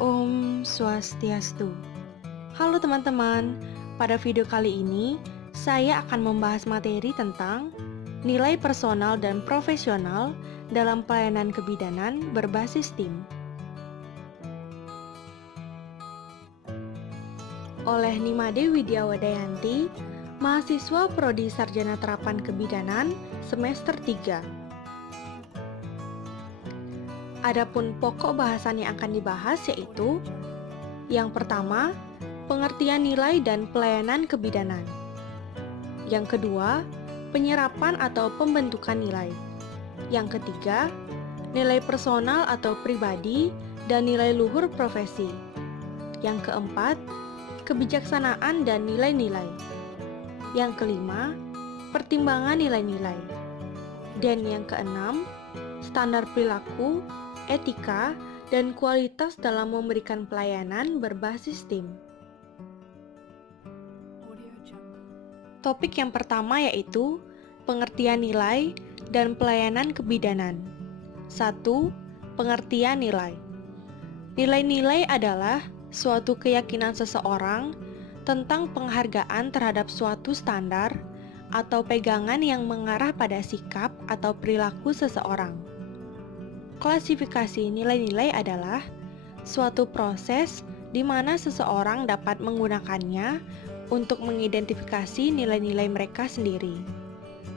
Om Swastiastu. Halo teman-teman, pada video kali ini saya akan membahas materi tentang nilai personal dan profesional dalam pelayanan kebidanan berbasis tim oleh Nimade Widyawadayanti, mahasiswa Prodi Sarjana Terapan Kebidanan semester 3. Adapun pokok bahasan yang akan dibahas yaitu yang pertama, pengertian nilai dan pelayanan kebidanan. Yang kedua, penyerapan atau pembentukan nilai. Yang ketiga, nilai personal atau pribadi dan nilai luhur profesi. Yang keempat, kebijaksanaan dan nilai-nilai. Yang kelima, pertimbangan nilai-nilai. Dan yang keenam, standar perilaku, etika, dan kualitas dalam memberikan pelayanan berbasis tim. Topik yang pertama yaitu pengertian nilai dan pelayanan kebidanan. 1. Pengertian nilai. Nilai-nilai adalah suatu keyakinan seseorang tentang penghargaan terhadap suatu standar atau pegangan yang mengarah pada sikap atau perilaku seseorang. Klasifikasi nilai-nilai adalah suatu proses di mana seseorang dapat menggunakannya untuk mengidentifikasi nilai-nilai mereka sendiri,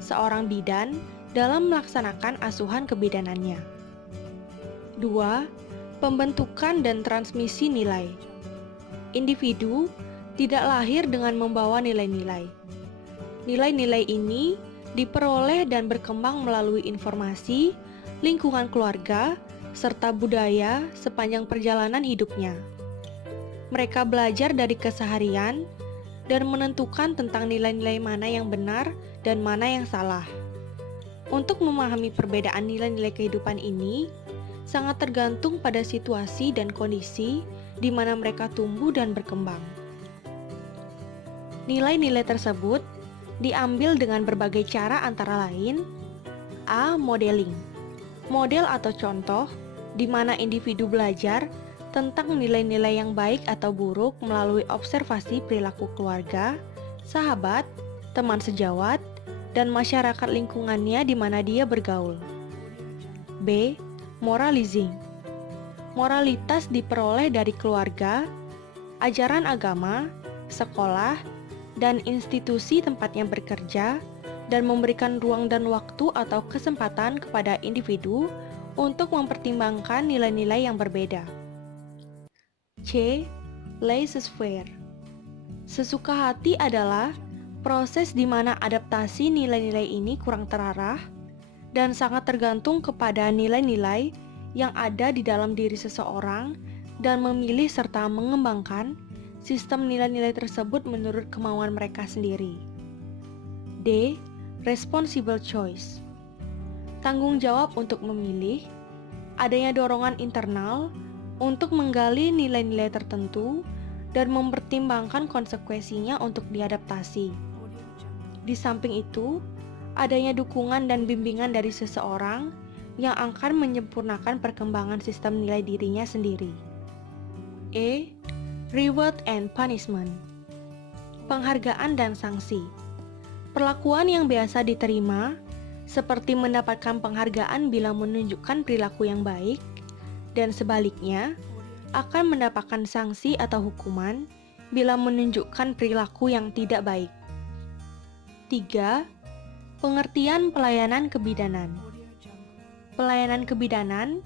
seorang bidan dalam melaksanakan asuhan kebidanannya. 2. Pembentukan dan transmisi nilai. Individu tidak lahir dengan membawa nilai-nilai. Nilai-nilai ini diperoleh dan berkembang melalui informasi, lingkungan keluarga, serta budaya sepanjang perjalanan hidupnya. Mereka belajar dari keseharian dan menentukan tentang nilai-nilai mana yang benar dan mana yang salah. Untuk memahami perbedaan nilai-nilai kehidupan ini, sangat tergantung pada situasi dan kondisi di mana mereka tumbuh dan berkembang. Nilai-nilai tersebut diambil dengan berbagai cara antara lain: A. Modeling. Model atau contoh di mana individu belajar tentang nilai-nilai yang baik atau buruk melalui observasi perilaku keluarga, sahabat, teman sejawat, dan masyarakat lingkungannya di mana dia bergaul. B. Moralizing. Moralitas diperoleh dari keluarga, ajaran agama, sekolah, dan institusi tempatnya bekerja, dan memberikan ruang dan waktu atau kesempatan kepada individu untuk mempertimbangkan nilai-nilai yang berbeda. C. Laissez-faire. Sesuka hati adalah proses di mana adaptasi nilai-nilai ini kurang terarah dan sangat tergantung kepada nilai-nilai yang ada di dalam diri seseorang dan memilih serta mengembangkan sistem nilai-nilai tersebut menurut kemauan mereka sendiri. D. Responsible choice. Tanggung jawab untuk memilih, adanya dorongan internal untuk menggali nilai-nilai tertentu dan mempertimbangkan konsekuensinya untuk diadaptasi. Di samping itu, adanya dukungan dan bimbingan dari seseorang yang akan menyempurnakan perkembangan sistem nilai dirinya sendiri. E. Reward and punishment. Penghargaan dan sanksi. Perlakuan yang biasa diterima, seperti mendapatkan penghargaan bila menunjukkan perilaku yang baik, dan sebaliknya, akan mendapatkan sanksi atau hukuman bila menunjukkan perilaku yang tidak baik. 3. Pengertian pelayanan kebidanan. Pelayanan kebidanan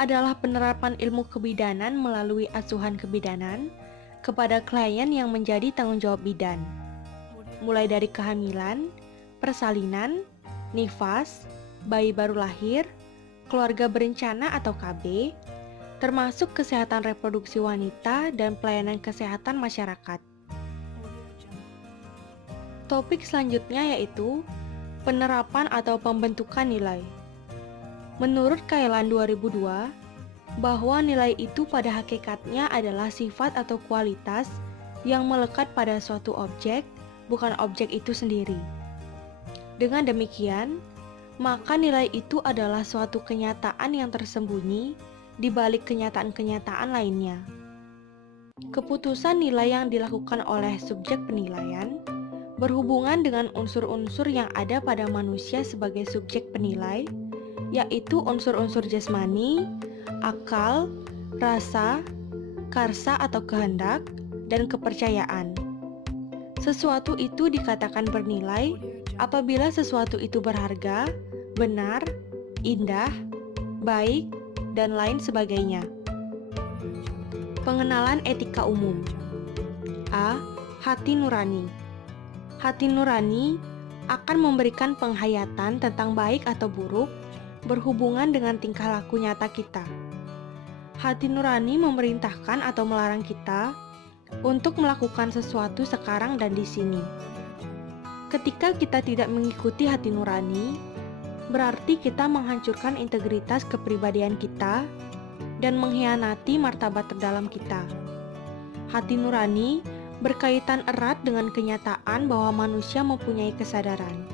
adalah penerapan ilmu kebidanan melalui asuhan kebidanan kepada klien yang menjadi tanggung jawab bidan, mulai dari kehamilan, persalinan, nifas, bayi baru lahir, keluarga berencana atau KB, termasuk kesehatan reproduksi wanita dan pelayanan kesehatan masyarakat. Topik selanjutnya yaitu penerapan atau pembentukan nilai. Menurut Kailan 2002, bahwa nilai itu pada hakikatnya adalah sifat atau kualitas yang melekat pada suatu objek, bukan objek itu sendiri. Dengan demikian, maka nilai itu adalah suatu kenyataan yang tersembunyi di balik kenyataan-kenyataan lainnya. Keputusan nilai yang dilakukan oleh subjek penilaian berhubungan dengan unsur-unsur yang ada pada manusia sebagai subjek penilai, yaitu unsur-unsur jasmani, akal, rasa, karsa atau kehendak, dan kepercayaan. Sesuatu itu dikatakan bernilai apabila sesuatu itu berharga, benar, indah, baik, dan lain sebagainya. Pengenalan etika umum. A. Hati nurani. Hati nurani akan memberikan penghayatan tentang baik atau buruk berhubungan dengan tingkah laku nyata kita. Hati nurani memerintahkan atau melarang kita untuk melakukan sesuatu sekarang dan di sini. Ketika kita tidak mengikuti hati nurani, berarti kita menghancurkan integritas kepribadian kita dan mengkhianati martabat terdalam kita. Hati nurani berkaitan erat dengan kenyataan bahwa manusia mempunyai kesadaran.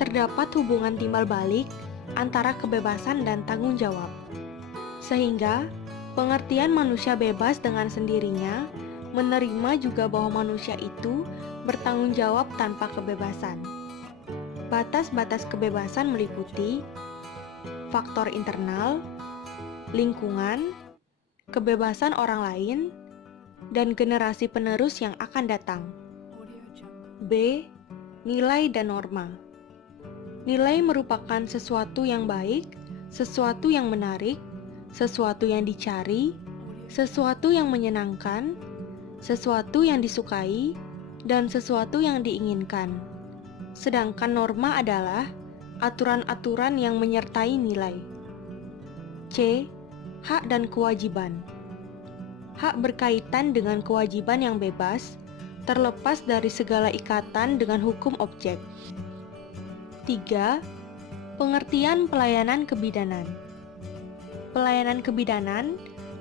Terdapat hubungan timbal balik antara kebebasan dan tanggung jawab. Sehingga, pengertian manusia bebas dengan sendirinya menerima juga bahwa manusia itu bertanggung jawab tanpa kebebasan. Batas-batas kebebasan meliputi faktor internal, lingkungan, kebebasan orang lain, dan generasi penerus yang akan datang. B. Nilai dan norma. Nilai merupakan sesuatu yang baik, sesuatu yang menarik, sesuatu yang dicari, sesuatu yang menyenangkan, sesuatu yang disukai, dan sesuatu yang diinginkan. Sedangkan norma adalah aturan-aturan yang menyertai nilai. C. Hak dan kewajiban. Hak berkaitan dengan kewajiban yang bebas, terlepas dari segala ikatan dengan hukum objek. 3. Pengertian pelayanan kebidanan. Pelayanan kebidanan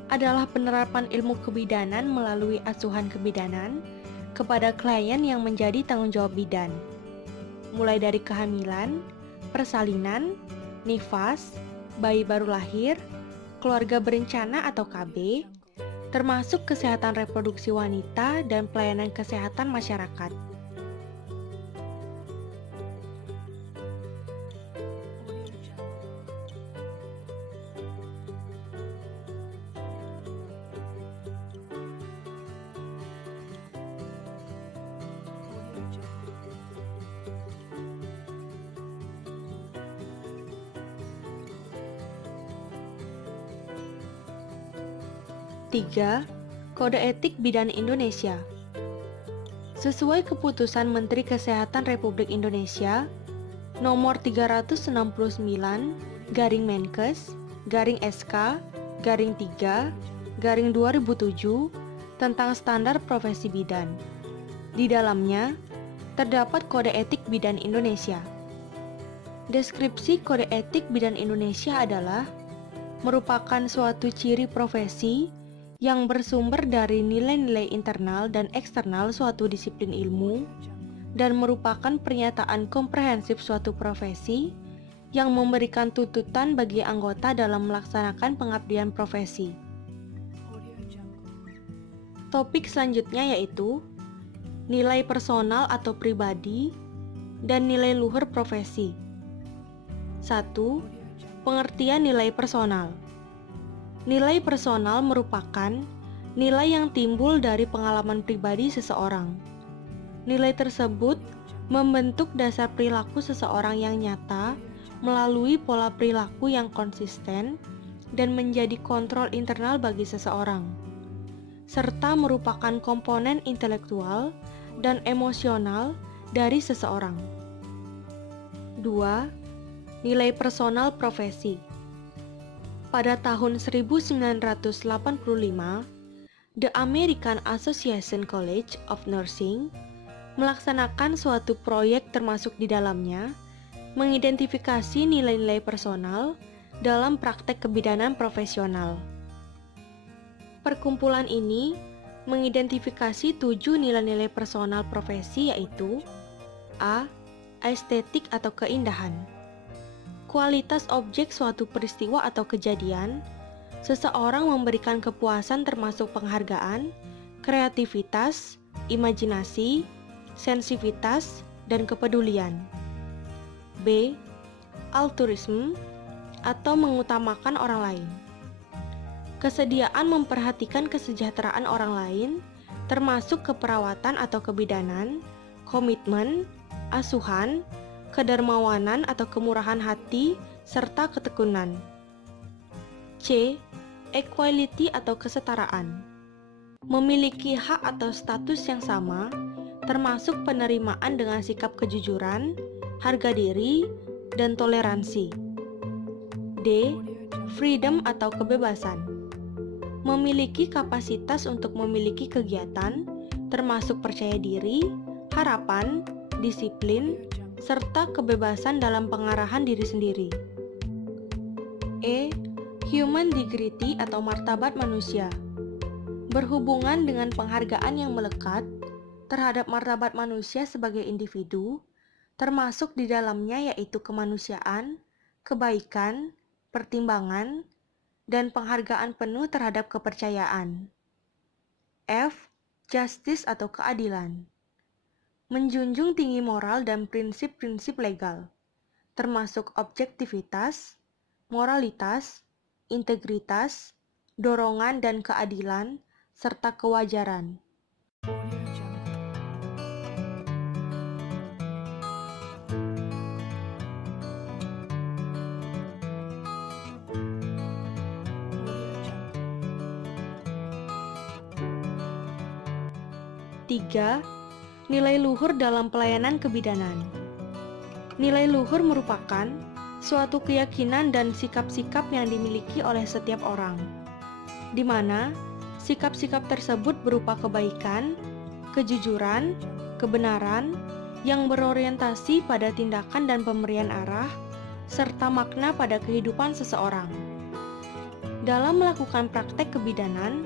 adalah penerapan ilmu kebidanan melalui asuhan kebidanan kepada klien yang menjadi tanggung jawab bidan, mulai dari kehamilan, persalinan, nifas, bayi baru lahir, keluarga berencana atau KB, termasuk kesehatan reproduksi wanita dan pelayanan kesehatan masyarakat. Tiga, Kode Etik Bidan Indonesia. Sesuai keputusan Menteri Kesehatan Republik Indonesia nomor 369/Menkes/SK/3/2007 tentang standar profesi bidan. Di dalamnya terdapat Kode Etik Bidan Indonesia. Deskripsi Kode Etik Bidan Indonesia adalah merupakan suatu ciri profesi yang bersumber dari nilai-nilai internal dan eksternal suatu disiplin ilmu dan merupakan pernyataan komprehensif suatu profesi yang memberikan tuntutan bagi anggota dalam melaksanakan pengabdian profesi. Topik selanjutnya yaitu nilai personal atau pribadi dan nilai luhur profesi. 1. Pengertian nilai personal. Nilai personal merupakan nilai yang timbul dari pengalaman pribadi seseorang. Nilai tersebut membentuk dasar perilaku seseorang yang nyata melalui pola perilaku yang konsisten dan menjadi kontrol internal bagi seseorang, serta merupakan komponen intelektual dan emosional dari seseorang. 2. Nilai personal profesi. Pada tahun 1985, The American Association College of Nursing melaksanakan suatu proyek termasuk di dalamnya mengidentifikasi nilai-nilai personal dalam praktek kebidanan profesional. Perkumpulan ini mengidentifikasi 7 nilai-nilai personal profesi yaitu A. Estetik atau keindahan. Kualitas objek suatu peristiwa atau kejadian Seseorang memberikan kepuasan termasuk penghargaan, kreativitas, imajinasi, sensitivitas, dan kepedulian. B. Altruisme atau mengutamakan orang lain. Kesediaan memperhatikan kesejahteraan orang lain, termasuk keperawatan atau kebidanan, komitmen, asuhan, kedermawanan atau kemurahan hati, serta ketekunan. C. Equality atau kesetaraan. Memiliki hak atau status yang sama, termasuk penerimaan dengan sikap kejujuran, harga diri, dan toleransi. D. Freedom atau kebebasan. Memiliki kapasitas untuk memiliki kegiatan, termasuk percaya diri, harapan, disiplin, serta kebebasan dalam pengarahan diri sendiri. E. Human dignity atau martabat manusia. Berhubungan dengan penghargaan yang melekat terhadap martabat manusia sebagai individu, termasuk di dalamnya yaitu kemanusiaan, kebaikan, pertimbangan, dan penghargaan penuh terhadap kepercayaan. F. Justice atau keadilan. Menjunjung tinggi moral dan prinsip-prinsip legal, termasuk objektivitas, moralitas, integritas, dorongan dan keadilan, serta kewajaran. Tiga, nilai luhur dalam pelayanan kebidanan. Nilai luhur merupakan suatu keyakinan dan sikap-sikap yang dimiliki oleh setiap orang, di mana sikap-sikap tersebut berupa kebaikan, kejujuran, kebenaran, yang berorientasi pada tindakan dan pemberian arah, serta makna pada kehidupan seseorang. Dalam melakukan praktek kebidanan,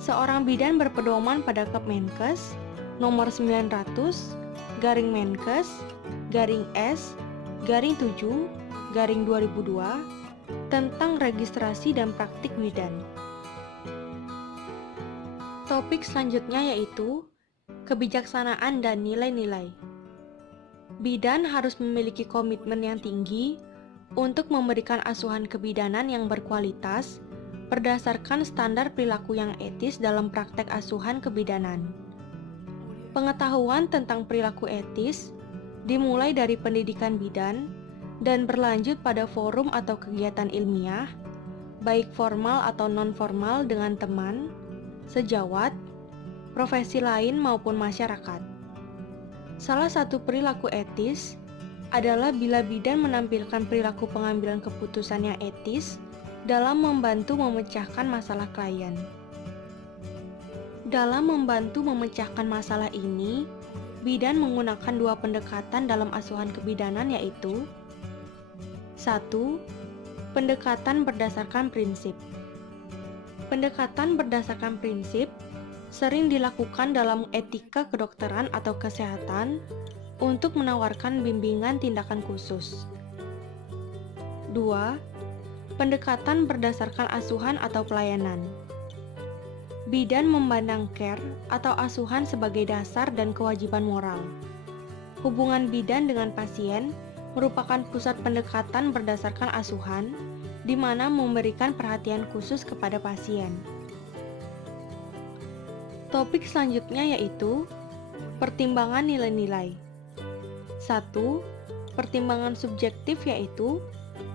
seorang bidan berpedoman pada Kemenkes nomor 900-Menkes-S-7-2002 tentang registrasi dan praktik bidan. Topik selanjutnya yaitu kebijaksanaan dan nilai-nilai. Bidan harus memiliki komitmen yang tinggi untuk memberikan asuhan kebidanan yang berkualitas berdasarkan standar perilaku yang etis dalam praktek asuhan kebidanan. Pengetahuan tentang perilaku etis dimulai dari pendidikan bidan dan berlanjut pada forum atau kegiatan ilmiah, baik formal atau non-formal dengan teman, sejawat, profesi lain maupun masyarakat. Salah satu perilaku etis adalah bila bidan menampilkan perilaku pengambilan keputusan yang etis dalam membantu memecahkan masalah klien. Dalam membantu memecahkan masalah ini, bidan menggunakan dua pendekatan dalam asuhan kebidanan yaitu 1. Pendekatan berdasarkan prinsip. Pendekatan berdasarkan prinsip sering dilakukan dalam etika kedokteran atau kesehatan untuk menawarkan bimbingan tindakan khusus. 2. Pendekatan berdasarkan asuhan atau pelayanan. Bidan memandang care atau asuhan sebagai dasar dan kewajiban moral. Hubungan bidan dengan pasien merupakan pusat pendekatan berdasarkan asuhan, di mana memberikan perhatian khusus kepada pasien. Topik selanjutnya yaitu pertimbangan nilai-nilai. 1. Pertimbangan subjektif yaitu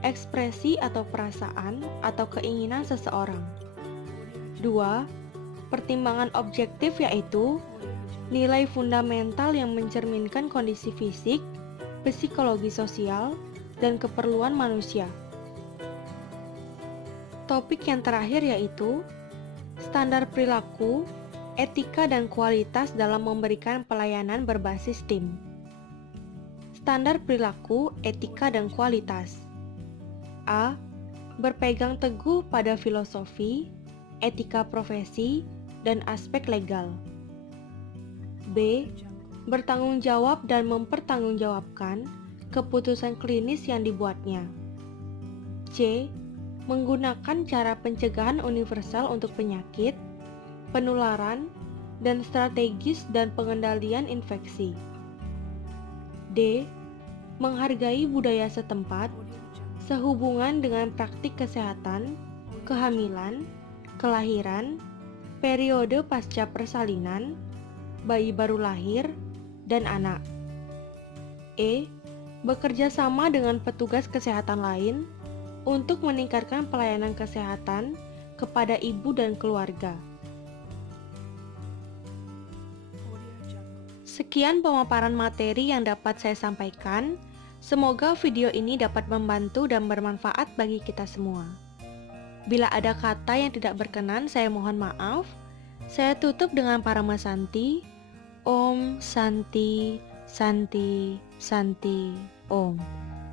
ekspresi atau perasaan atau keinginan seseorang. 2. Pertimbangan objektif yaitu nilai fundamental yang mencerminkan kondisi fisik, psikologi sosial, dan keperluan manusia. Topik yang terakhir yaitu standar perilaku, etika dan kualitas dalam memberikan pelayanan berbasis tim. Standar perilaku, etika dan kualitas. A. Berpegang teguh pada filosofi, etika profesi, dan aspek legal. B. Bertanggung jawab dan mempertanggungjawabkan keputusan klinis yang dibuatnya. C. menggunakan cara pencegahan universal untuk penyakit, penularan, dan strategis dan pengendalian infeksi. D. Menghargai budaya setempat, sehubungan dengan praktik kesehatan, kehamilan, kelahiran, periode pasca persalinan, bayi baru lahir, dan anak. E. Bekerja sama dengan petugas kesehatan lain untuk meningkatkan pelayanan kesehatan kepada ibu dan keluarga. Sekian pemaparan materi yang dapat saya sampaikan. Semoga video ini dapat membantu dan bermanfaat bagi kita semua. Bila ada kata yang tidak berkenan, saya mohon maaf. Saya tutup dengan Parama Santi. Om Santi, Santi, Santi, Om.